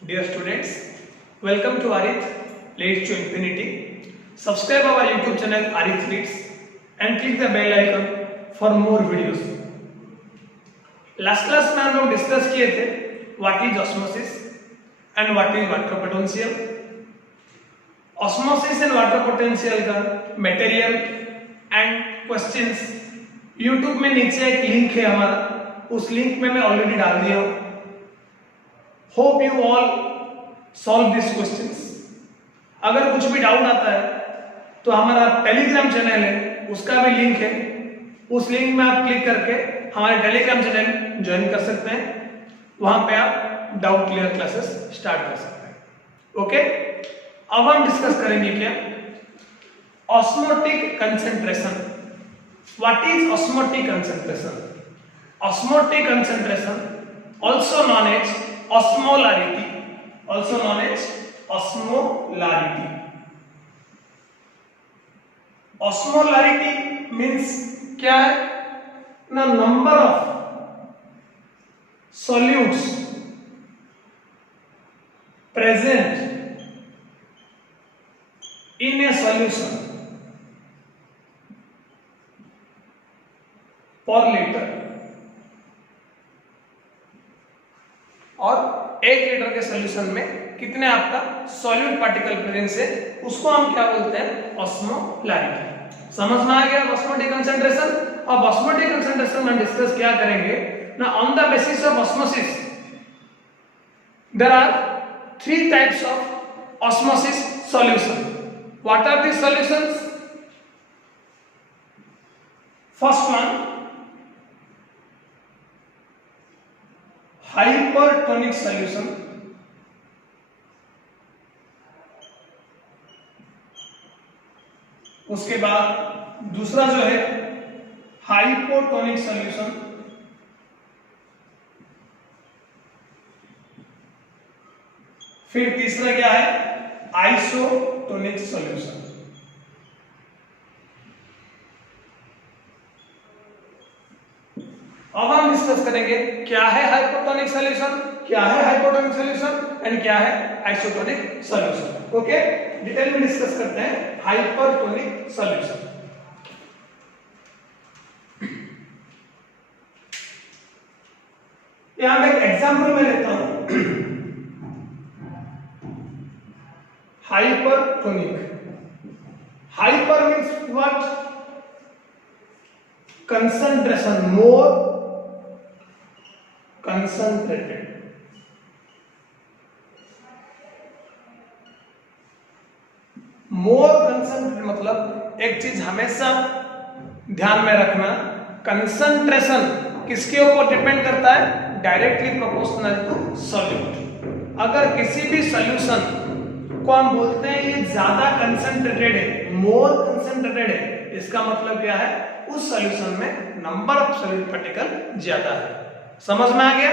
Dear students, welcome to Arith Leads to Infinity. Subscribe our YouTube channel Arith Leads and click the bell icon for more videos. Last class में हम लोग discuss किए थे what is osmosis and what is water potential. Osmosis and water potential का material and questions YouTube में नीचे एक link है हमारा, उस लिंक में मैं ऑलरेडी डाल दिया हूं. Hope you all solve this questions. अगर कुछ भी डाउट आता है तो हमारा टेलीग्राम चैनल है, उसका भी लिंक है. उस लिंक में आप क्लिक करके हमारे टेलीग्राम चैनल ज्वाइन कर सकते हैं. वहां पे आप डाउट क्लियर क्लासेस स्टार्ट कर सकते हैं. ओके, अब हम डिस्कस करेंगे क्या osmotic concentration. What is osmotic concentration? Osmotic concentration also known as osmolarity, osmolarity means क्या है ना, number of solutes present in a solution per liter. और 1 लीटर के सॉल्यूशन में कितने आपका सॉल्यूट पार्टिकल प्रेजेंस है, उसको हम क्या बोलते हैं, ऑस्मोलैरिटी. समझ में आ गया ऑस्मोटिक कंसंट्रेशन. अब ऑस्मोटिक कंसंट्रेशन में डिस्कस क्या करेंगे ना, on the basis of osmosis there are 3 types of osmosis solution. What are these solutions? First one, hypertonic solution. उसके बाद दूसरा जो है हाइपोटोनिक सॉल्यूशन. फिर तीसरा क्या है, आइसोटोनिक सॉल्यूशन. अब हम डिस्कस करेंगे क्या है हाइपोटोनिक सॉल्यूशन, क्या है हाइपोटोनिक सॉल्यूशन एंड क्या है आइसोटोनिक सॉल्यूशन. ओके, डिटेल में डिस्कस करते हैं हाइपरटोनिक सॉल्यूशन. यहां मैं एक एग्जांपल में लेता हूं. Hypertonic, hyper means what, concentration, more concentrated. more concentrated मतलब एक चीज हमेशा ध्यान में रखना, कंसंट्रेशन किसके ऊपर डिपेंड करता है, डायरेक्टली प्रोपोर्शनल टू सॉल्यूट. अगर किसी भी सॉल्यूशन को हम बोलते हैं ये ज्यादा कंसंट्रेटेड है, मोर कंसंट्रेटेड है, इसका मतलब क्या है, उस सॉल्यूशन में नंबर ऑफ सॉल्यूट पार्टिकल ज्यादा है. समझ में आ गया.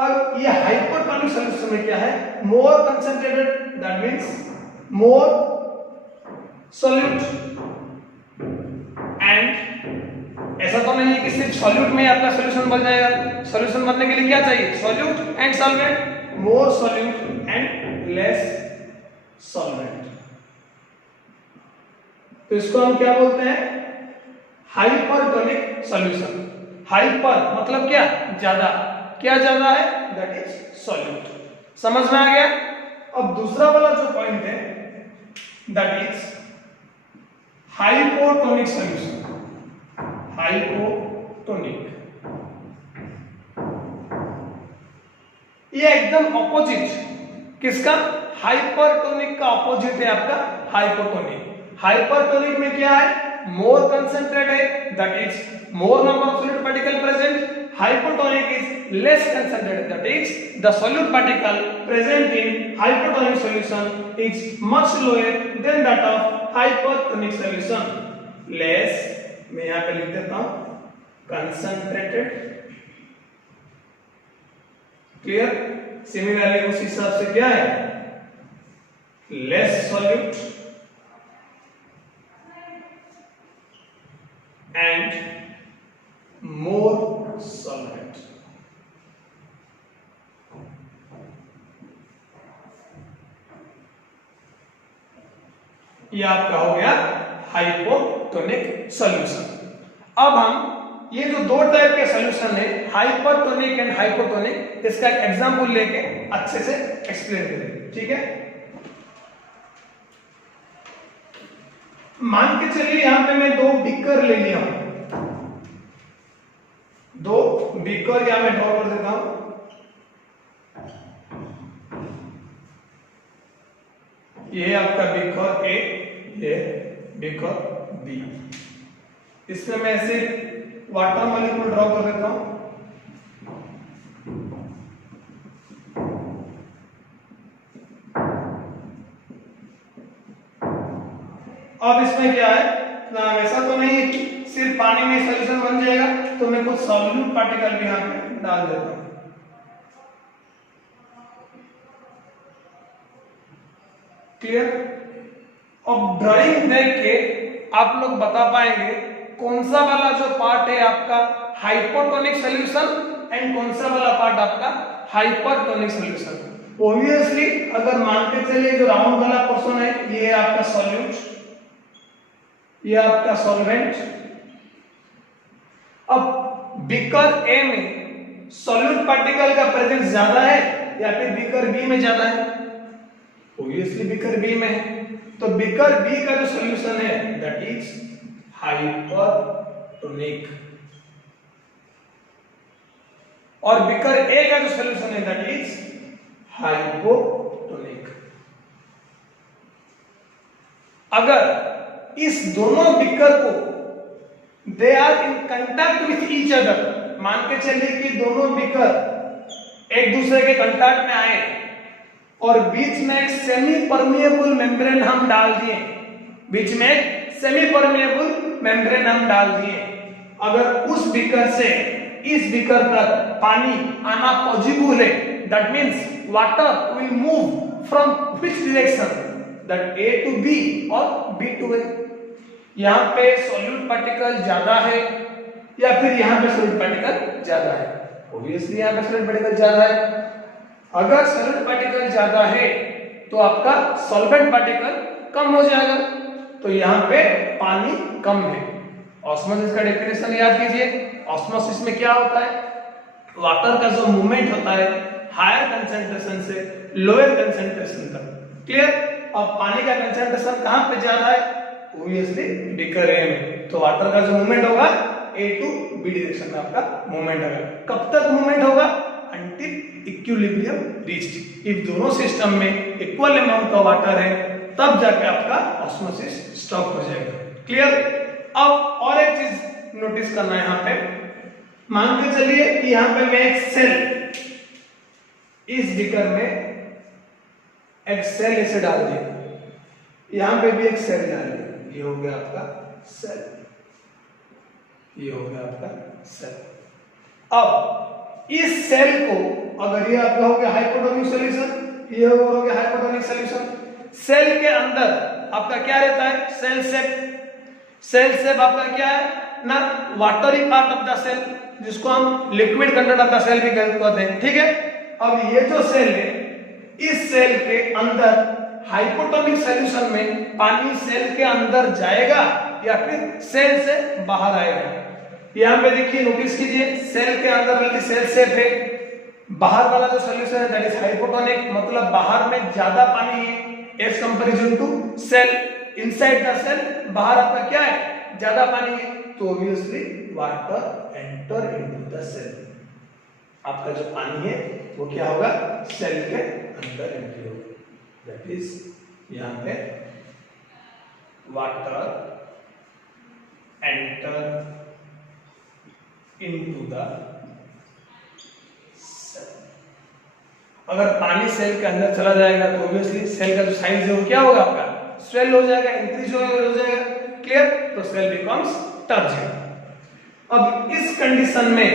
और ये हाइपोटोनिक सॉल्यूशन में क्या है, more concentrated, that means more solute. And ऐसा तो नहीं है कि सिर्फ सॉल्यूट में आपका सॉल्यूशन बन जाएगा. सॉल्यूशन बनने के लिए क्या चाहिए, solute and solvent. More solute and less solvent. तो इसको हम क्या बोलते हैं, हाइपरटोनिक सॉल्यूशन. हाइपर मतलब क्या, ज्यादा. क्या ज्यादा है, दैट इज सॉल्यूट. समझ में आ गया. अब दूसरा वाला जो पॉइंट है that is hypotonic solution. Hypotonic ये एकदम ऑपोजिट किसका, हाइपरटोनिक का ऑपोजिट है आपका हाइपोटोनिक. हाइपरटोनिक में क्या है, more concentrated, that is more number of solute particle present. Hypotonic is less concentrated, that is the solute particle present in hypotonic solution is much lower than that of hypertonic solution. Less, मैं यहाँ पे लिख देता हूँ concentrated. Clear? Similarly उस हिसाब से क्या है, less solute and more solvent. ये आपका हो गया हाइपोटोनिक सॉल्यूशन। अब हम ये जो दो टाइप के सॉल्यूशन है हाइपरटोनिक एंड हाइपोटोनिक, इसका एक एग्जांपल लेके अच्छे से एक्सप्लेन करेंगे, ठीक है। मान के चलिए यहां पे मैं दो बीकर ले लिया हूं, दो बीकर यहां मैं ड्रॉ कर देता हूं। ये आपका बीकर ए, ये बीकर बी। इसमें मैं ऐसे वाटर मॉलिक्यूल ड्रॉ कर देता हूं। अब इसमें क्या है ना, ऐसा तो नहीं है कि सिर्फ पानी में सॉल्यूशन बन जाएगा, तो मैं कुछ सॉल्यूट पार्टिकल भी यहां पे डाल देता हूं। क्लियर? अब ड्राइंग देख के आप लोग बता पाएंगे कौन सा वाला जो पार्ट है आपका हाइपोटोनिक सॉल्यूशन एंड कौन सा वाला पार्ट आपका हाइपरटोनिक सॉल्यूशन। ऑब्वियसली अगर मान के चलिए जो राउंड वाला पोर्शन है ये है आपका सॉल्यूट, ये आपका सॉल्वेंट। अब बीकर ए में सॉल्यूट पार्टिकल का प्रेजेंस ज्यादा है या फिर बीकर बी में ज्यादा है? ऑब्वियसली बीकर बी में है, तो बीकर बी का जो सॉल्यूशन है दैट इज हाइपरटोनिक, और बीकर ए का जो सॉल्यूशन है दैट इज हाइपोटोनिक। अगर इस दोनों बीकर को they are in contact with each other, मान के चलिए कि दोनों बीकर एक दूसरे के कंटैक्ट में आए और बीच में एक सेमी परमिएबल मेम्ब्रेन हम डाल दिए, बीच में एक सेमी परमिएबल मेम्ब्रेन हम डाल दिए। अगर उस बीकर से इस बीकर तक पानी आना पॉसिबल है, that means water will move from which direction, that A to B और बी टू ए। यहां पे सॉल्यूट पार्टिकल ज्यादा है या फिर यहां पे सॉल्यूट पार्टिकल ज्यादा है? ऑब्वियसली यहां पे सॉल्यूट पार्टिकल ज्यादा है। अगर सॉल्यूट पार्टिकल ज्यादा है तो आपका सॉल्वेंट पार्टिकल कम हो जाएगा, तो यहां पे पानी कम है। ऑस्मोसिस का डेफिनेशन याद कीजिए। ऑस्मोसिस में क्या होता है, वाटर का जो मूवमेंट होता है हायर कंसंट्रेशन से लोअर कंसंट्रेशन तक। क्लियर? अब पानी का कंसंट्रेशन कहां पे ज्यादा है? ऑब्वियसली बीकर ए में, तो वाटर का जो मूवमेंट होगा ए टू बी डायरेक्शन में आपका मूवमेंट होगा। कब तक मूवमेंट होगा? Until equilibrium reached. इफ दोनों सिस्टम में इक्वल अमाउंट ऑफ वाटर है तब जाके आपका ऑस्मोसिस स्टॉप हो जाएगा। क्लियर? अब और एक चीज नोटिस करना है यहां पे, मान के चलिए कि यहां पे मैं एक सेल, इस बीकर में एक सेल ऐसे डाल दिया, यहां पे भी एक सेल डाल दिया, ये हो गया आपका सेल, ये हो गया आपका सेल। अब इस सेल को अगर ये आपका हो गया हाइपोटोनिक सॉल्यूशन, ये हो गया हाइपोटोनिक सॉल्यूशन। सेल के अंदर आपका क्या रहता है? Cell shape. सेल शेप आपका क्या है ना, watery part of the cell, जिसको हम liquid content of the cell भी कहते हैं, ठीक है। अब ये जो सेल है, इस सेल के अंदर हाइपोटोनिक सॉल्यूशन में पानी सेल के अंदर जाएगा या फिर सेल से बाहर आएगा? यहां पे देखिए, नोटिस कीजिए, सेल के अंदर वाली सेल शेप है, बाहर वाला जो सॉल्यूशन है दैट इज हाइपोटोनिक, मतलब बाहर में ज्यादा पानी है as comparison to cell. Inside the cell बाहर आपका क्या है? ज्यादा पानी है, तो obviously water enter into the cell. आपका जो पानी है वो क्या होगा? सेल के अंदर एंट्री होगा, दैट इज यहां पे water enter into the cell. अगर पानी सेल के अंदर चला जाएगा तो ऑब्वियसली सेल का जो साइज है वो क्या होगा? आपका स्वेल हो जाएगा, इंक्रीज हो जाएगा। क्लियर? तो सेल बिकम्स टर्जिड। अब इस कंडीशन में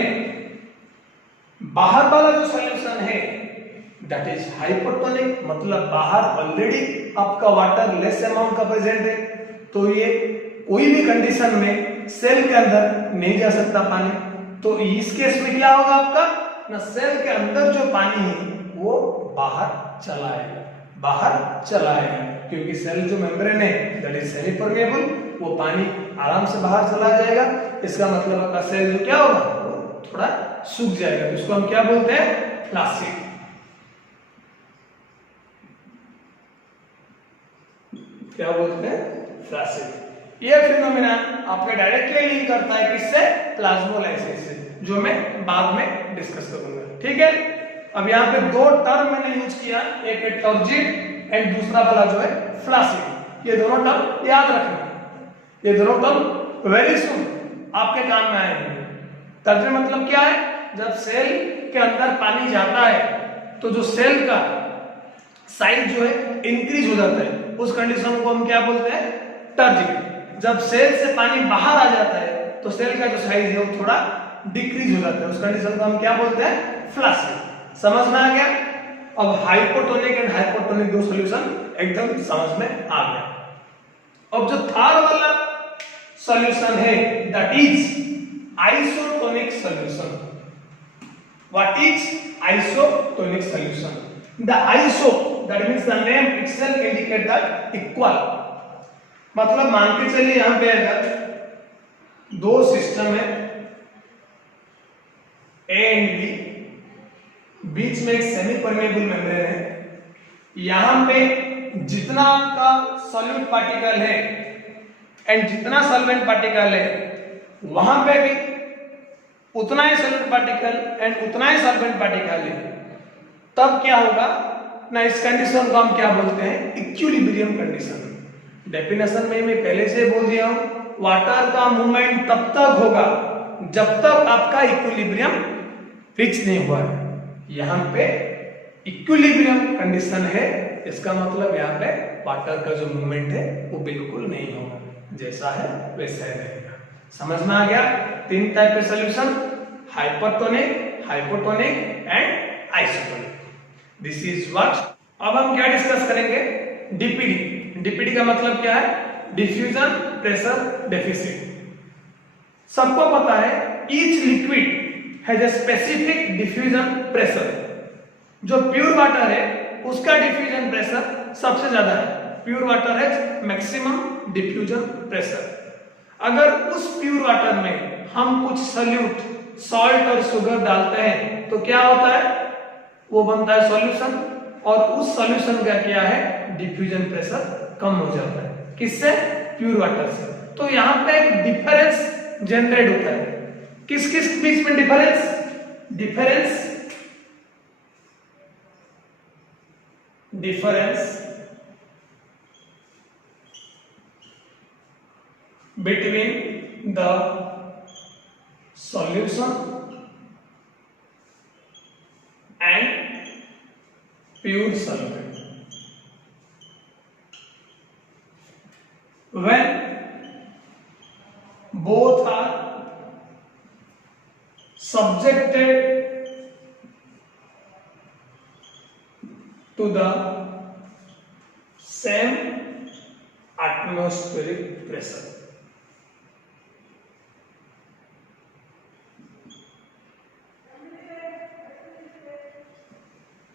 बाहर वाला जो सॉल्यूशन है दैट इज हाइपोटोनिक, मतलब बाहर ऑलरेडी आपका वाटर लेस अमाउंट का प्रेजेंट है, तो ये कोई भी कंडीशन में सेल के अंदर नहीं जा सकता पानी। तो इस केस में क्या होगा आपका ना, सेल के अंदर जो पानी है वो बाहर चला आएगा। बाहर चला आएगा, क्योंकि सेल जो मेम्ब्रेन है दैट इज सेमी परमेबल, वो पानी आराम से बाहर चला जाएगा। इसका मतलब आपका सेल जो क्या होगा, वो थोड़ा सूख जाएगा, तो इसको हम क्या बोलते हैं, फ्लासिड। क्या बोलते हैं, फ्लासिड। ये फिनोमेना आपके डायरेक्टली लिंक करता है किससे, प्लाज्मोलाइसिस से, जो मैं बाद में डिस्कस करूंगा। ठीक है, अब यहाँ पे दो टर्म मैंने यूज किया, एक है टर्जिड एंड दूसरा वाला जो है फ्लासिड। ये दोनों टर्म याद रखना, ये दोनों टर्म वेरी सुन आपके काम में आएंगे। टर्जिड मतलब क्या है, जब सेल के अंदर पानी जाता है तो जो सेल का साइज जो है इंक्रीज हो जाता है, उस कंडीशन को हम क्या बोलते हैं, टर्जिड। जब सेल से पानी बाहर आ जाता है तो सेल का जो साइज है वो थोड़ा डिक्रीज हो जाता है, उस कंडीशन को हम क्या बोलते हैं, फ्लासिड। समझ में आ गया। अब हाइपोटोनिक एंड हाइपोटोनिक दो सॉल्यूशन एकदम समझ में आ गया। अब जो थर्ड वाला सॉल्यूशन है that is isotonic solution. What is isotonic solution? The iso that means the name itself indicate that equal, मतलब मान के चलिए यहां पे अगर दो सिस्टम है ए एंड बी, बीच में एक सेमी परमेबल मेम्ब्रेन है, यहां पे जितना आपका सॉल्यूट पार्टिकल है एंड जितना सॉल्वेंट पार्टिकल है, वहां पे भी उतना ही सॉल्वेंट पार्टिकल एंड उतना ही सॉल्वेंट पार्टिकल है, तब क्या होगा ना, इस कंडीशन को हम क्या बोलते हैं, इक्विलिब्रियम कंडीशन। डेफिनेशन में मैं पहले से बोल दिया हूं, वाटर का मूवमेंट तब तक होगा जब तक आपका इक्विलिब्रियम फिक्स नहीं हुआ है। यहां पे इक्विलिब्रियम कंडीशन है, इसका मतलब यहाँ पे वाटर का जो मूवमेंट है वो बिल्कुल नहीं होगा, जैसा है वैसा ही रहेगा। समझ में आ गया? तीन टाइप के solution, hypertonic, hypotonic and isotonic. This is what. अब हम क्या डिस्कस करेंगे, डीपीडी। डीपीडी का मतलब क्या है, डिफ्यूजन प्रेशर डेफिसिट। सबको पता है each liquid has a specific diffusion pressure. जो प्योर वाटर है उसका डिफ्यूजन प्रेशर सबसे ज्यादा है, pure water has maximum diffusion pressure. अगर उस प्योर वाटर में हम कुछ सॉल्यूट, सॉल्ट और शुगर डालते हैं तो क्या होता है, वो बनता है सॉल्यूशन, और उस सॉल्यूशन का क्या है, डिफ्यूजन प्रेशर कम हो जाता है, किससे, प्योर वाटर से। तो यहाँ पे एक डिफरेंस जनरेट होता है, किस किस बीच में difference, difference between the solution and pure solvent. When both are subjected to the same atmospheric pressure.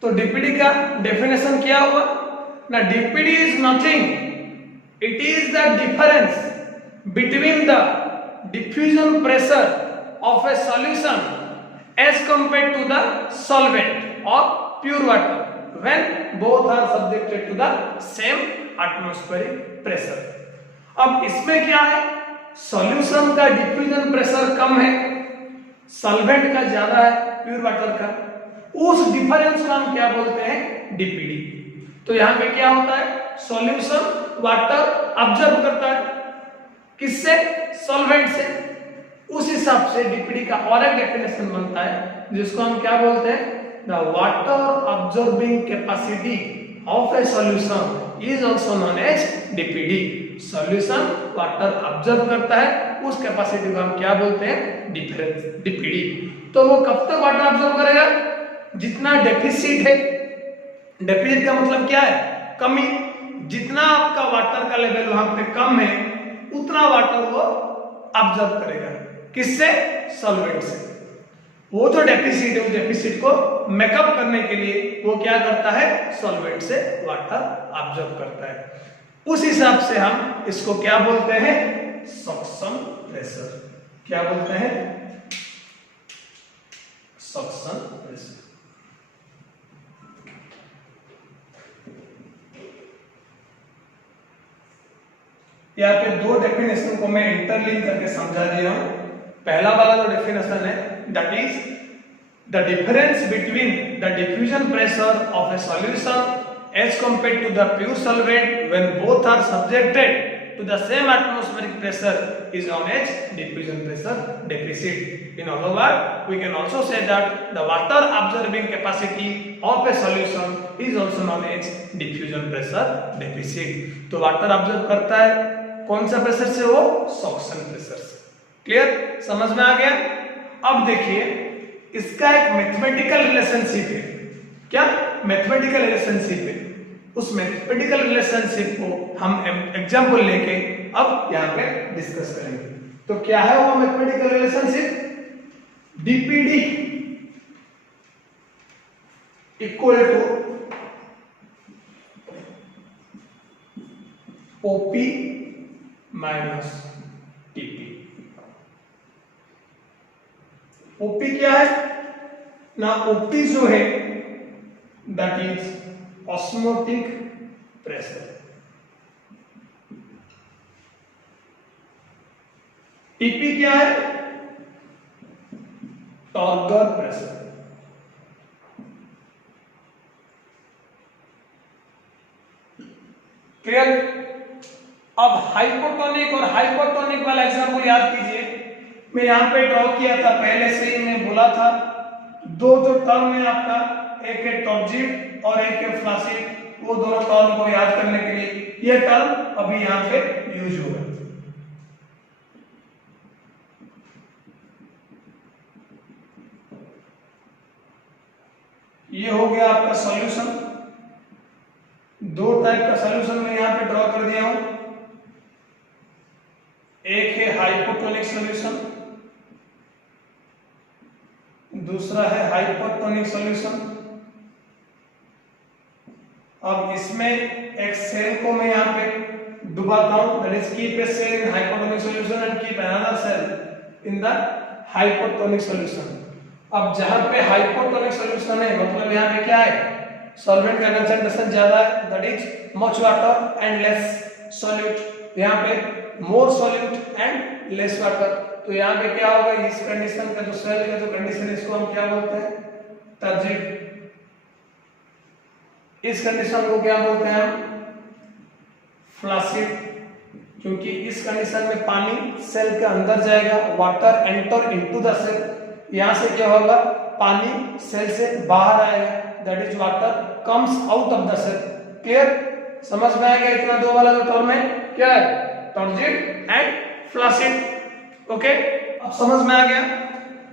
तो डीपीडी का डेफिनेशन क्या हुआ ना, DPD is nothing, it is the difference between the diffusion pressure of a solution as compared to the solvent और pure water when both are subjected to the same atmospheric pressure. अब इसमें क्या है, solution का diffusion pressure कम है, solvent का ज्यादा है, प्योर वाटर का, उस डिफरेंस को हम क्या बोलते हैं, डीपीडी। तो यहां पे क्या होता है, सॉल्यूशन वाटर ऑब्जर्व करता है किससे, सॉल्वेंट से, उस हिसाब से डीपीडी का और एक डेफिनेशन बनता है जिसको हम क्या बोलते हैं, the water absorbing capacity of a solution is also known as DPD. solution water absorb करता है, उस कैपेसिटी को हम क्या बोलते हैं, डिफरेंस, DPD। तो वो कब तक वाटर अब्सॉर्ब करेगा, जितना डेफिसिट है, डेफिसिट का मतलब क्या है, कमी, जितना आपका वाटर का लेवल वहां पे कम है उतना वाटर वो अब्सॉर्ब करेगा, किससे, सॉल्वेंट से। वो जो डेफिसिट है उस डेफिसिट को मेकअप करने के लिए वो क्या करता है, सॉल्वेंट से वाटर ऑब्जॉर्ब करता है। उस हिसाब से हम इसको क्या बोलते हैं, सक्शन प्रेशर। क्या बोलते हैं, सक्शन प्रेशर। यहाँ पे दो डेफिनेशन को मैं इंटरलिंक करके समझा दिया हूं। पहला वाला जो डेफिनेशन है that is the difference between the diffusion pressure of a solution as compared to the pure solvent when both are subjected to the same atmospheric pressure is known as diffusion pressure deficit. In other words, we can also say that the water absorbing capacity of a solution is also known as diffusion pressure deficit. तो water observe करता है कौन सा pressure से, वो suction pressure से। Clear, समझ में आ गया। अब देखिए इसका एक मैथमेटिकल रिलेशनशिप है। क्या मैथमेटिकल रिलेशनशिप है, उस मैथमेटिकल रिलेशनशिप को हम एग्जांपल लेके अब यहाँ पे डिस्कस करेंगे। तो क्या है वो mathematical relationship, DPD equal to OP minus TP. OP क्या है ना, ओपी जो है that is osmotic pressure, TP क्या है, टॉर्गर प्रेशर। क्लियर। अब हाइपोटोनिक और हाइपोटोनिक वाला एग्जांपल याद कीजिए। मैं यहां पे ड्रॉ किया था, पहले से ही मैं बोला था दो जो टर्म है आपका, एक है टर्जिड और एक है फ्लासिड, वो दोनों टर्म को याद करने के लिए ये टर्म अभी यहां पे यूज होगा। ये हो गया आपका सॉल्यूशन। दो टाइप का सॉल्यूशन मैं यहां पे ड्रॉ कर दिया हूं, एक है हाइपोटोनिक सॉल्यूशन, दूसरा है हाइपोटोनिक सॉल्यूशन। अब इसमें एक सेल को मैं यहां पे डुबाता हूं, that is keep a cell in hypotonic solution and keep another cell in the hypotonic solution. अब जहां पे हाइपोटोनिक सॉल्यूशन है मतलब यहां पे क्या है, सॉल्वेंट का कंसंट्रेशन ज्यादा है, that is much water and less solute. यहां पे मोर सॉल्यूट एंड लेस वाटर। तो यहाँ पे क्या होगा, इस कंडीशन का जो सेल का जो कंडीशन, इसको हम क्या बोलते हैं, टर्जिड। इस कंडीशन को क्या बोलते हैं हम, फ्लासिड, क्योंकि इस कंडीशन में पानी सेल के अंदर जाएगा, water enter into the cell. यहां से क्या होगा, पानी सेल से बाहर आएगा, that is water comes out of the cell. Clear, समझ में आएगा। इतना दो वाला जो टर्म है क्या है, टर्जिड एंड फ्लासिड। ओके, अब समझ में आ गया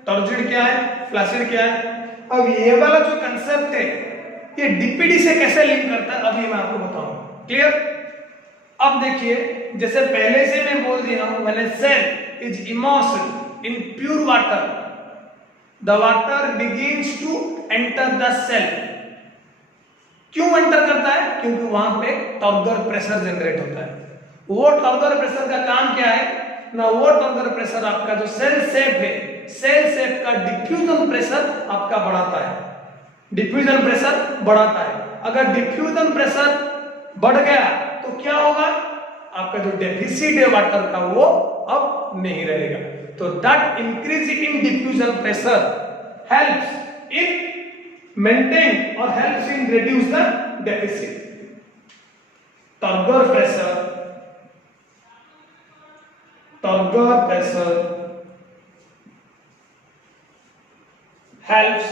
टर्जिड क्या है, फ्लासिड क्या है। अब ये वाला जो कंसेप्ट है ये डीपीडी से कैसे लिंक करता है अभी मैं आपको बताऊंगा। क्लियर। अब देखिए जैसे पहले से मैं बोल दिया हूं, मैंने cell is immersed in pure water, the water begins to enter the cell. क्यों एंटर करता है, क्योंकि वहां पे टर्गर प्रेशर जनरेट होता है। वो टर्गर प्रेशर का काम क्या है ना, वो टर्गर प्रेशर आपका जो सेल शेप है, सेल शेप का डिफ्यूजन प्रेशर आपका बढ़ाता है, डिफ्यूजन प्रेशर बढ़ाता है। अगर डिफ्यूजन प्रेशर बढ़ गया तो क्या होगा, आपका जो डेफिसिट है वाटर का वो अब नहीं रहेगा। तो that increase in diffusion pressure helps in maintain और helps in reduce the deficit. Turgor pressure helps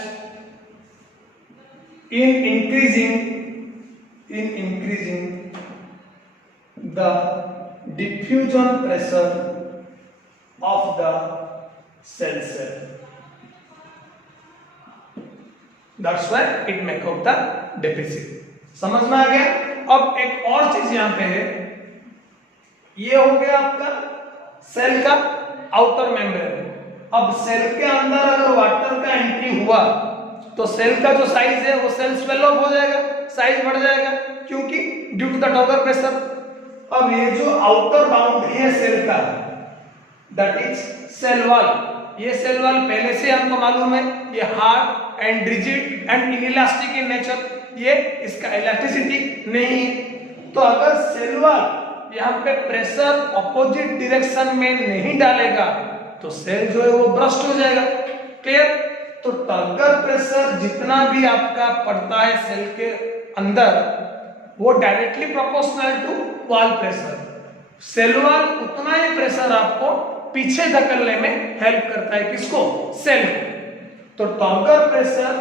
in increasing the diffusion pressure of the cell. That's why it make up the deficit. समझ में आ गया। अब एक और चीज यहां पे है, ये हो गया आपका सेल का आउटर मेम्ब्रेन। अब सेल के अंदर अगर वाटर का नहीं हुआ तो सेल का जो साइज है वो सेल स्वेल अप हो जाएगा, साइज बढ़ जाएगा, क्योंकि ड्यू टू द टॉगर प्रेशर। अब ये जो आउटर बाउंड्री है सेल का, दैट इज सेल वॉल, ये सेल वॉल पहले से हमको मालूम है ये hard and rigid and inelastic in nature, ये इसका इलास्टिसिटी नहीं है। तो अगर सेल वॉल यहाँ पे प्रेशर ऑपोजिट डायरेक्शन में नहीं डालेगा तो सेल जो है वो ब्रस्ट हो जाएगा। क्लियर? तो टर्गर प्रेशर जितना भी आपका पड़ता है सेल के अंदर वो directly proportional to wall pressure. Cell wall उतना ही प्रेशर आपको पीछे धकेलने में हेल्प करता है, किसको? सेल को। तो turgor pressure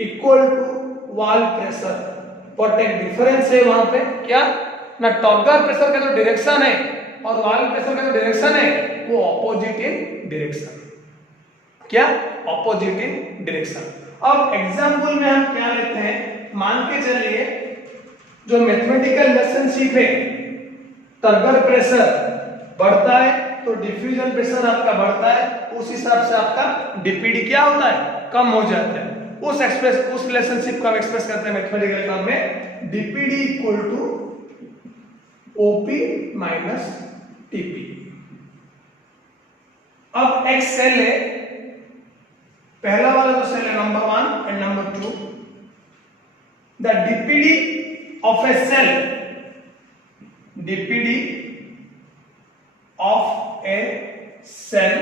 equal to wall pressure, but एक डिफरेंस है वहां पे, क्या ना, टर्गर प्रेशर का जो डायरेक्शन है और वॉल प्रेशर का जो डायरेक्शन है वो ऑपोजिट इन डायरेक्शन। क्या? Opposite in direction. अब एग्जांपल में हम क्या लेते हैं, मान के चलिए जो मैथमेटिकल रिलेशनशिप है, टर्गर प्रेशर बढ़ता है तो डिफ्यूजन प्रेशर आपका बढ़ता है, उस हिसाब से आपका डीपीडी क्या होता है? कम हो जाता है। उस रिलेशनशिप को हम एक्सप्रेस करते हैं मैथमेटिकल टर्म में, DPD equal to OP minus TP. अब एक सेल है, पहला वाला जो सेल है number 1 and number 2, the DPD of a cell, DPD of a cell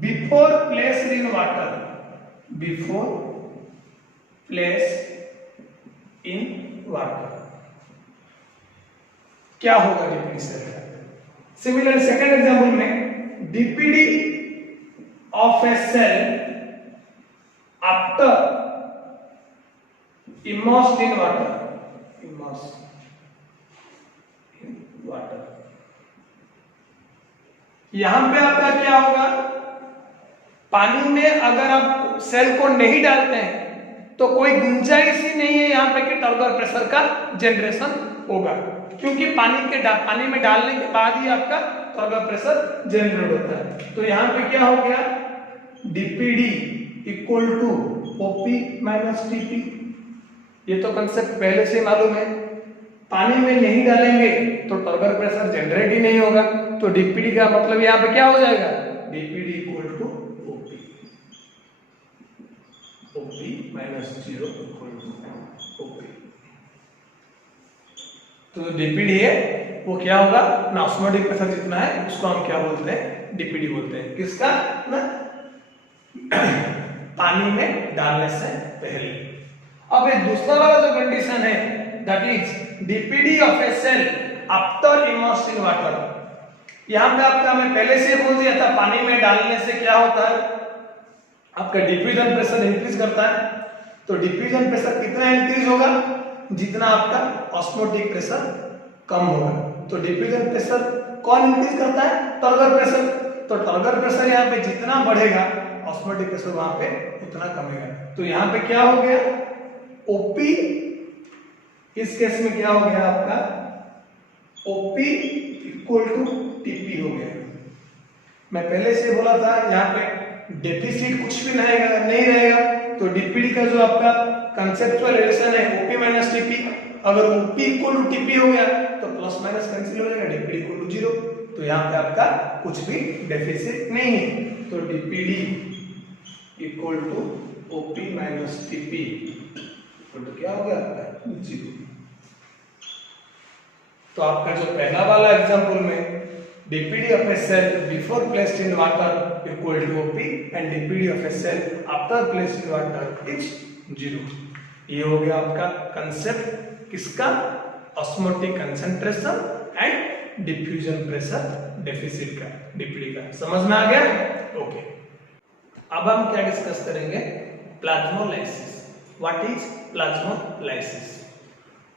before placed in water, before place in water, क्या होगा डीपीडी सेल का? सिमिलर सेकंड एग्जांपल में, DPD of a cell after immersed in water, immersed in water, यहां पे आपका क्या होगा? पानी में अगर आप सेल को नहीं डालते हैं तो कोई गुंजाइश ही नहीं है यहाँ पे कि टर्गर प्रेशर का जनरेशन होगा, क्योंकि पानी में डालने के बाद ही आपका टर्गर प्रेशर जनरेट होता है। तो यहाँ पे क्या हो गया? DPD equal to OP minus TP. ये तो कंसेप्ट पहले से मालूम है, पानी में नहीं डालेंगे तो टर्गर प्रेशर जनरेट ही नहीं होगा। तो डीपीडी का मतलब यहाँ पे क्या हो जाएगा? DPD equal to OP, OP minus 0 equal to OP. तो डीपीडी है वो क्या होगा ना, ऑस्मोटिक प्रेशर जितना है उसको हम क्या बोलते हैं? डीपीडी बोलते हैं। किसका? ना पानी में डालने से पहले। अब ये दूसरा वाला जो कंडीशन है, that is DPD of a cell after immersed in water. यहां पे आपका हमें पहले से बोल दिया था पानी में डालने से क्या होता है, आपका डिफ्यूजन प्रेशर इंक्रीज करता है। तो डिफ्यूजन प्रेशर कितना इंक्रीज होगा? जितना आपका ऑस्मोटिक प्रेशर कम होगा। तो डिफ्यूजन प्रेशर कौन इंक्रीज करता है? Turgor pressure. तो टर्गर प्रेशर यहाँ पे जितना बढ़ेगा ऑस्मोटिक प्रेशर वहां पे उतना कमेगा। तो यहाँ पे क्या हो गया? ओपी, इस केस में क्या हो गया आपका? ओपी इक्वल टू टीपी हो गया। मैं पहले से बोला था यहाँ पे डेफिसिट कुछ भी नहीं रहेगा। तो डीपीडी का जो आपका कंसेप्चुअल रिलेशन है ओपी माइनस टीपी, अगर ओपी इक्वल टू टीपी हो गया तो प्लस माइनस कैंसिल हो जाएगा, डीपीडी इक्वल टू 0। तो यहाँ पे आपका कुछ भी डेफिसिट नहीं है। तो DPD equal to OP minus TP तो क्या हो गया आपका? 0। तो आपका जो पहला वाला एग्जांपल में DPD of a cell before placed in water equal to OP and DPD of a cell after placed in water is 0। ये हो गया आपका कंसेप्ट किसका? Osmotic concentration and diffusion pressure deficit का, डीपीडी का। समझ में आ गया? ओके। अब हम क्या डिस्कस करेंगे? Plasmolysis. What is plasmolysis?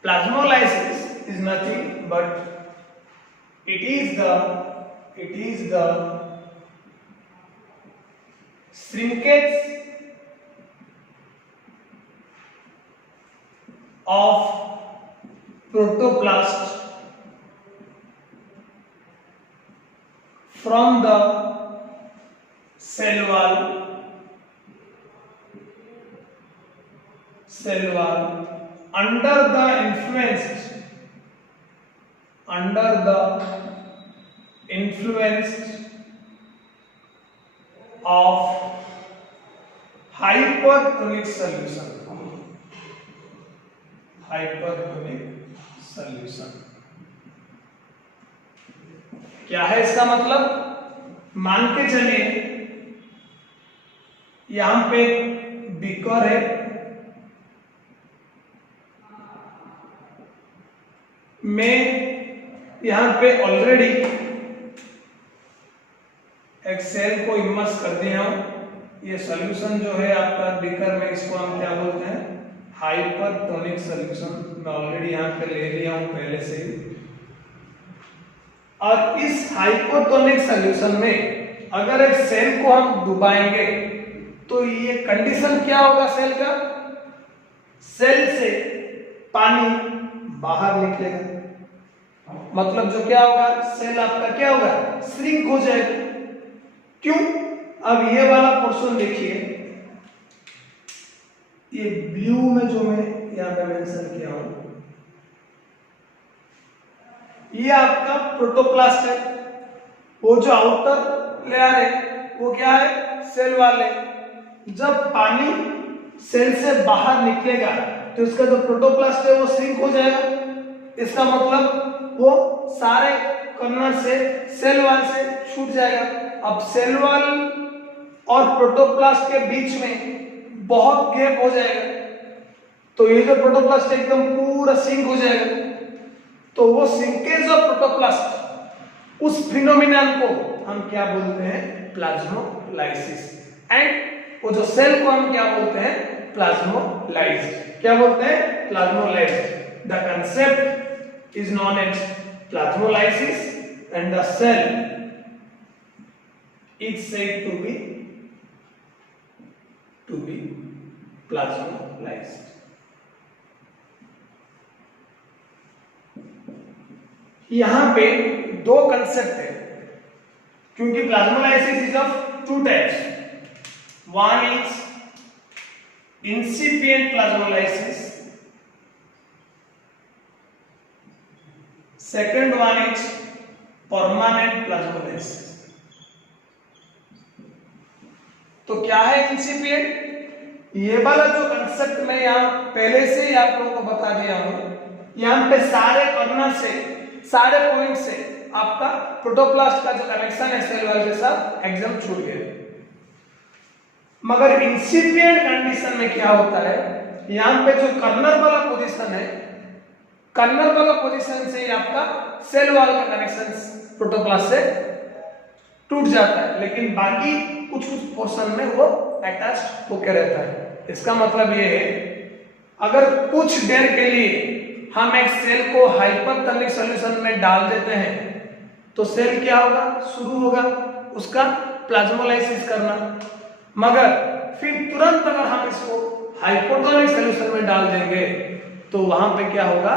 Plasmolysis is nothing but it is the shrinkage of protoplast from the cell wall under the influence of hypertonic solution. क्या है इसका मतलब? मान के चलिए यहां पे बीकर है, मैं यहां पे ऑलरेडी एक सेल को इमर्स कर दिया हूं। ये सॉल्यूशन जो है आपका बीकर में, इसको हम क्या बोलते हैं? Hypertonic solution. मैं ऑलरेडी यहां पे ले लिया हूं पहले से ही। और इस हाइपरटोनिक सॉल्यूशन में अगर एक सेल को हम डुबाएंगे तो ये कंडीशन क्या होगा सेल का? सेल से पानी बाहर निकलेगा, मतलब जो क्या होगा, सेल आपका क्या होगा? श्रिंक हो जाएगा। क्यों? अब ये वाला पोर्शन देखिए, ये ब्लू में जो मैं यहां पे मेंशन किया हूं, ये आपका प्रोटोप्लास्ट है। वो जो आउटर लेयर है वो क्या है? सेल वॉल है। जब पानी सेल से बाहर निकलेगा तो इसका जो प्रोटोप्लास्ट है वो श्रिंक हो जाएगा। इसका मतलब वो सारे कॉर्नर से सेल वॉल से छूट जाएगा। अब सेल वॉल और प्रोटोप्लास्ट के बीच में बहुत गैप हो जाएगा, तो ये जो प्रोटोप्लास्ट एकदम पूरा सिंक हो जाएगा। तो वो सिंकेज ऑफ प्रोटोप्लास्ट, उस फिनोमिनन को हम क्या बोलते हैं? प्लाज्मोलाइसिस। एंड वो जो सेल को हम क्या बोलते हैं? प्लाज्मोलाइज। क्या बोलते हैं? Plasmolyse. The concept is known as plasmolysis and the cell is said to be plasmolyzed. यहां पे दो कंसेप्ट है, क्योंकि plasmolysis is of two types. One is incipient plasmolysis, second one is permanent plasmolysis। तो क्या है incipient? ये वाला जो कंसेप्ट मैं यहां पहले से ही आप लोगों को बता दिया हूं। यहां पे सारे कॉर्नर से, सारे पॉइंट से आपका प्रोटोप्लास्ट का जो कनेक्शन है सेल वॉल के साथ एकदम छूट गया। मगर इंसिपिएंट कंडीशन में क्या होता है? यहां पे जो कर्नर वाला पोजीशन है, कर्नर वाला पोजीशन से ही आपका सेल वॉल का कनेक्शन प्रोटोप्लास्ट से टूट जाता है, लेकिन बाकी कुछ पोर्शन में वो अटैच होकर रहता है। इसका मतलब ये है, अगर कुछ देर के लिए हम एक सेल को हाइपरटोनिक सॉल्यूशन में डाल देते हैं तो सेल क्या होगा? शुरू होगा उसका प्लाज्मोलाइसिस करना। मगर फिर तुरंत अगर हम इसको हाइपोटोनिक सॉल्यूशन में डाल देंगे तो वहां पे क्या होगा?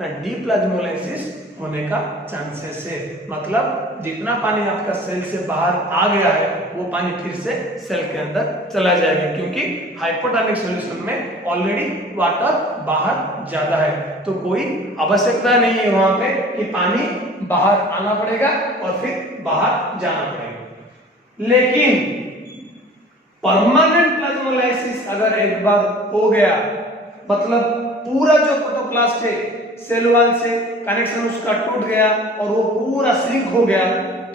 ना डीप्लाज्मोलाइसिस होने का चांसेस है। मतलब जितना पानी आपका सेल से बाहर आ गया है वो पानी फिर से सेल के अंदर चला जाएगा, क्योंकि हाइपोटोनिक सॉल्यूशन में ऑलरेडी वाटर बाहर ज्यादा है। तो कोई आवश्यकता नहीं है वहां पे कि पानी बाहर आना पड़ेगा और फिर बाहर जाना पड़ेगा। लेकिन परमानेंट प्लाज्मोलाइसिस अगर एक बार हो गया, मतलब पूरा जो प्रोटोप्लास्ट है सेल वॉल से कनेक्शन उसका टूट गया और वो पूरा श्रिंक हो गया,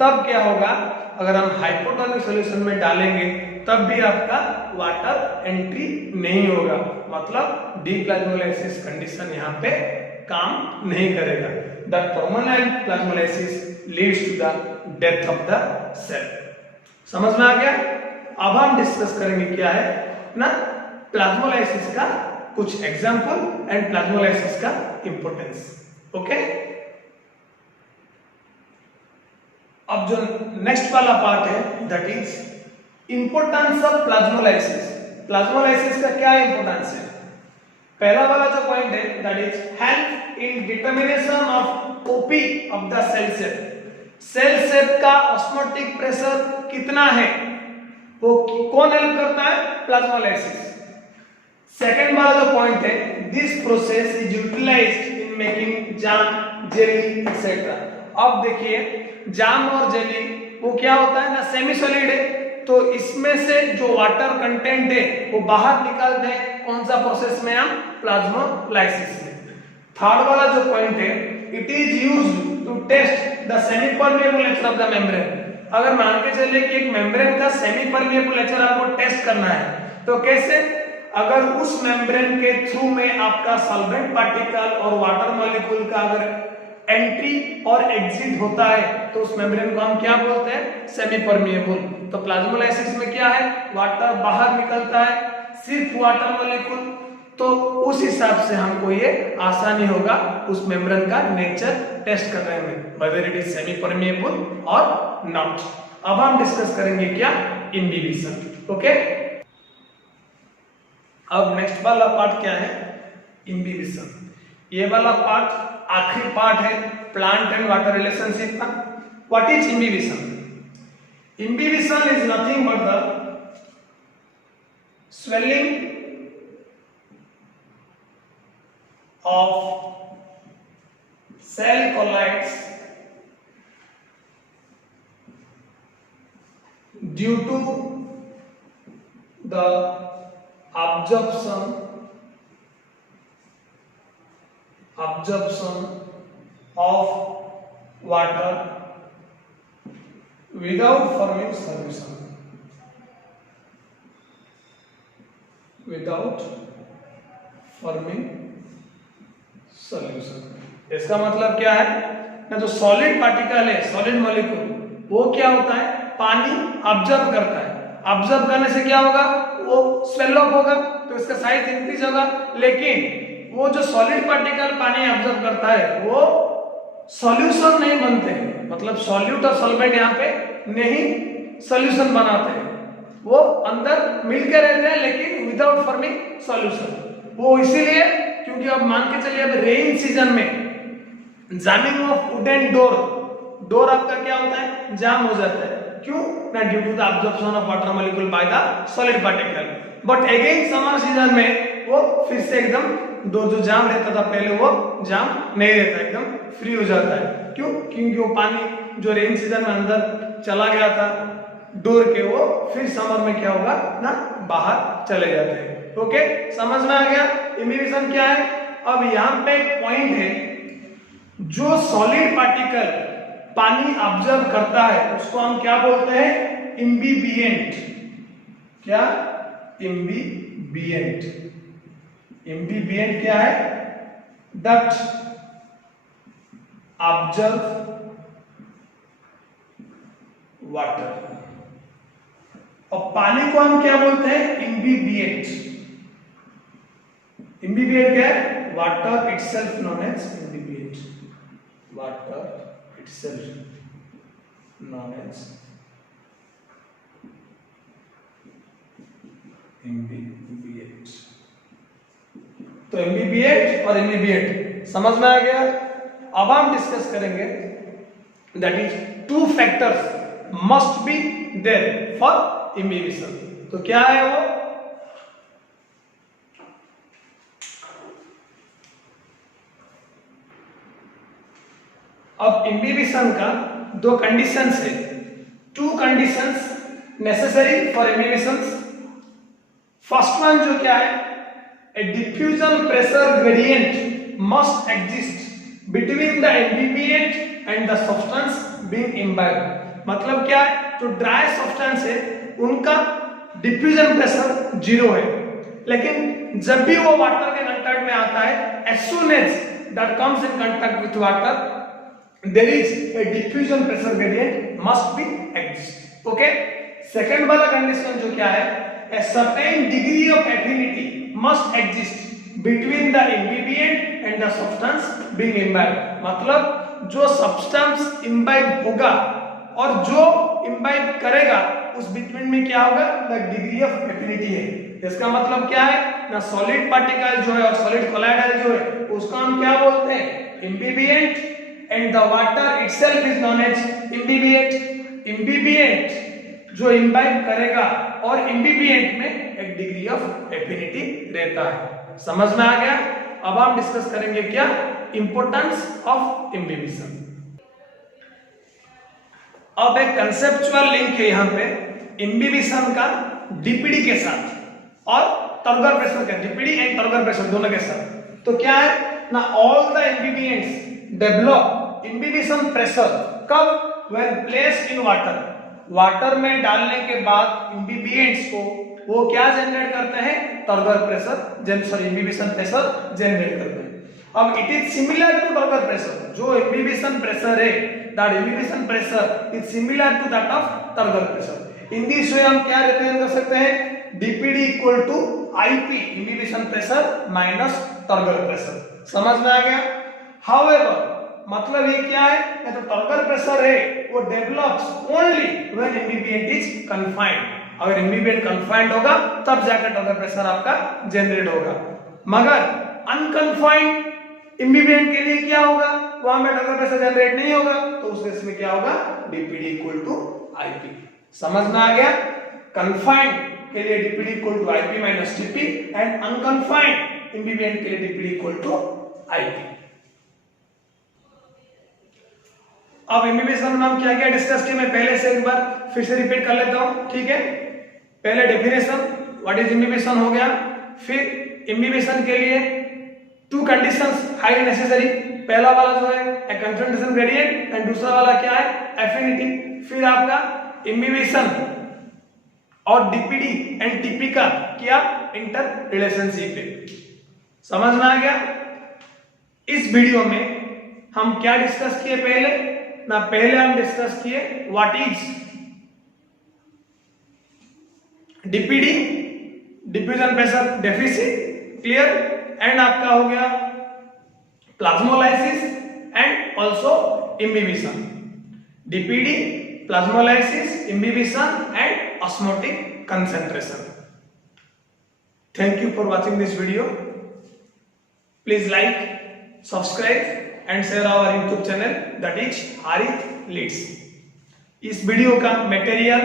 तब क्या होगा? अगर हम हाइपोटोनिक सॉल्यूशन में डालेंगे तब भी आपका वाटर एंट्री नहीं होगा, मतलब डीप्लाज्मोलाइसिस कंडीशन यहाँ पे काम नहीं करेगा। The permanent plasmolysis leads to the death of the cell. समझ में आ गया? अब हम डिस्कस करेंगे क्या है ना प्लाज्मोलाइसिस का कुछ एग्जांपल एंड प्लाज्मोलाइसिस का इंपॉर्टेंस। ओके, अब जो नेक्स्ट वाला पार्ट है that is importance of plasmolysis. Plasmolysis का क्या इंपॉर्टेंस है? पहला वाला जो पॉइंट है that is help in determination of OP of the cell shape. Cell shape का ऑस्मोटिक प्रेशर कितना है वो कौन हेल्प करता है? प्लाज्मोलाइसिस। सेकंड वाला जो पॉइंट है, this process is utilised in making jam, jelly etcetera. अब देखिए जाम और जेली वो क्या होता है ना, सेमी सॉलिड है, तो इसमें से जो वाटर कंटेंट है वो बाहर निकालते हैं। कौन सा प्रोसेस में? हम प्लाज्मोलाइसिस में। थर्ड वाला जो पॉइंट है, it is used to test the semipermeable nature of the membrane. अगर मान के चलिए कि एक मेम्ब्रेन का सेमी परमेबल नेचर आपको टेस्ट करना है, तो कैसे? अगर उस मेम्ब्रेन के थ्रू में आपका सॉल्वेंट पार्टिकल और वाटर मॉलिक्यूल का अगर एंट्री और एग्जिट होता है तो उस मेम्ब्रेन को हम क्या बोलते हैं? Semi permeable. तो प्लाज्मोलाइसिस में क्या है? वाटर बाहर निकलता है, सिर्फ वाटर मॉलिक्यूल, तो उस हिसाब से हमको ये आसानी होगा उस मेम्ब्रेन का नेचर टेस्ट करने में, whether it is semi permeable और नॉट। अब हम डिस्कस करेंगे क्या? इम्बिबिशन। ओके, अब नेक्स्ट वाला पार्ट क्या है? इम्बिबिशन। ये वाला पार्ट आखिरी पार्ट है प्लांट एंड वाटर रिलेशनशिप का। What is imbibition? Imbibition is nothing but the swelling of cell colloids due to the absorption of water without forming solution. Without forming solution. इसका मतलब क्या है ना, जो सॉलिड पार्टिकल है, solid molecule, वो क्या होता है? पानी ऑब्जर्व करता है। ऑब्जर्व करने से क्या होगा? वो स्वेल अप होगा, तो इसका साइज इंक्रीज होगा। लेकिन वो जो सॉलिड पार्टिकल पानी ऑब्जर्व करता है वो सॉल्यूशन नहीं बनते हैं, मतलब सॉल्यूट और सॉल्वेंट यहाँ पे नहीं सॉल्यूशन बनाते हैं, वो अंदर मिलकर रहते हैं लेकिन विदाउट फॉर्मिंग सॉल्यूशन। वो इसीलिए क्योंकि अब मान के चलिए अब रेन सीजन में जामिंग ऑफ वुडन डोर आपका क्या होता है? जाम हो जाता है। क्यों ना? Due to the absorption of water molecule by the solid particle. But again summer season में वो फिर से एकदम जो जाम रहता था पहले वो जाम नहीं रहता, एकदम फ्री हो जाता है। क्यों? क्योंकि वो पानी जो रेन सीजन में अंदर चला गया था डोर के, वो फिर समर में क्या होगा ना, बाहर चले जाते हैं। ओके, समझ में आ गया इम्बिबिशन क्या है? अब यहाँ पे एक पॉइंट है, जो सॉलिड पार्टिकल पानी ऑब्जर्व करता है उसको हम क्या बोलते हैं? इम्बिबिएंट। क्या? इम्बिबिएंट। इम्बिबिएंट क्या है? That observe water. और पानी को हम क्या बोलते हैं? इम्बिबिएंट। इम्बिबिएंट क्या है? Water itself known as imbibant. Water itself known as imbibant. तो इम्बिबिएंट और इम्बिबिएंट समझ में आ गया। अब हम डिस्कस करेंगे that is two factors must be there for imbibition. तो क्या है वो? अब इम्बिबिशन का दो कंडीशंस है, to conditions necessary for imbibition. First one जो क्या है? A diffusion pressure gradient must exist between the ambient and the substance being imbibed। मतलब क्या है? जो ड्राई सब्सटेंस है उनका डिफ्यूजन प्रेशर जीरो है, लेकिन जब भी वो वाटर के कांटेक्ट में आता है, as soon as that comes in contact with water, there is a diffusion pressure gradient must be exist। Okay? Second वाला कंडीशन जो क्या है? A certain degree of affinity must exist between the ambient and the substance being imbibed। मतलब जो substance imbibe होगा और जो imbibe करेगा उस बिटवीन में क्या होगा? द डिग्री ऑफ एफिनिटी है। इसका मतलब क्या है ना, सॉलिड पार्टिकल जो है और सॉलिड कोलाइडल जो है उसको हम क्या बोलते हैं? Imbibant. And the water itself is known as imbibant. Imbibant जो इम्बाइब करेगा और इम्बिबिएंट में एक डिग्री ऑफ एफिनिटी रहता है। समझ में आ गया? अब हम डिस्कस करेंगे क्या? Importance of imbibition. अब एक कंसेप्चुअल लिंक है यहाँ पे इम्बिबिशन का डीपीडी के साथ और टर्गर प्रेशर का, डीपीडी एंड टर्गर प्रेशर दोनों के साथ। तो क्या है ना, all the imbibants develop imbibition pressure कब? When placed in water. Water में डालने के बाद इम्बिबिएंट्स को वो क्या जनरेट करते हैं? Turgor pressure, imbibition pressure generate करते हैं। अब it is similar to turgor pressure. जो इम्बिबिशन प्रेशर है, that imbibition pressure is similar to that of turgor pressure. In this way हम क्या रिप्रेजेंट कर सकते हैं? DPD equal to IP, imbibition pressure minus turgor pressure. समझ में आ गया? हाउएवर, मतलब ये क्या है? तो टर्गर प्रेशर है वो develops only when imbibant is confined. अगर इम्बिबिएंट कन्फाइंड होगा तब जाकर टर्गर प्रेशर आपका जनरेट होगा। मगर अनकन्फाइंड इम्बिबिएंट के लिए क्या होगा? वहां में टर्गर प्रेशर जनरेट नहीं होगा, तो उस केस में क्या होगा? DPD equal to IP. समझ में आ गया? कन्फाइंड के लिए DPD equal to IP minus TP and unconfined imbibant के लिए डीपीडी इक्वल टू आईपी। अब इम्बिबिशन में हम क्या क्या डिस्कस किए, मैं पहले से एक बार फिर से रिपीट कर लेता हूं, ठीक है? पहले डेफिनेशन व्हाट इज इम्बिबिशन हो गया, फिर इम्बिबिशन के लिए टू कंडीशंस हाईली नेसेसरी। पहला वाला जो है ए कंसंट्रेशन ग्रेडियंट एंड दूसरा वाला क्या है? एफिनिटी। फिर आपका इम्बिबिशन और डीपीडी एंड टीपी का क्या इंटर रिलेशनशिप है। समझ में आ गया? इस वीडियो में हम क्या डिस्कस किए? पहले हम डिस्कस किए what is DPD, diffusion pressure deficit, clear? And आपका हो गया plasmolysis and also imbibition. DPD, plasmolysis, imbibition and osmotic concentration. Thank you for watching this video. Please like, subscribe and share our YouTube channel that is Harith Leads. इस video का material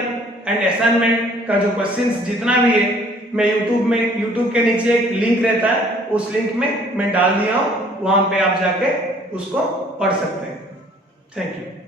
and assignment का जो questions जितना भी है मैं YouTube के नीचे एक लिंक रहता है, उस लिंक में मैं डाल दिया हूं, वहां पे आप जाके उसको पढ़ सकते हैं। Thank you.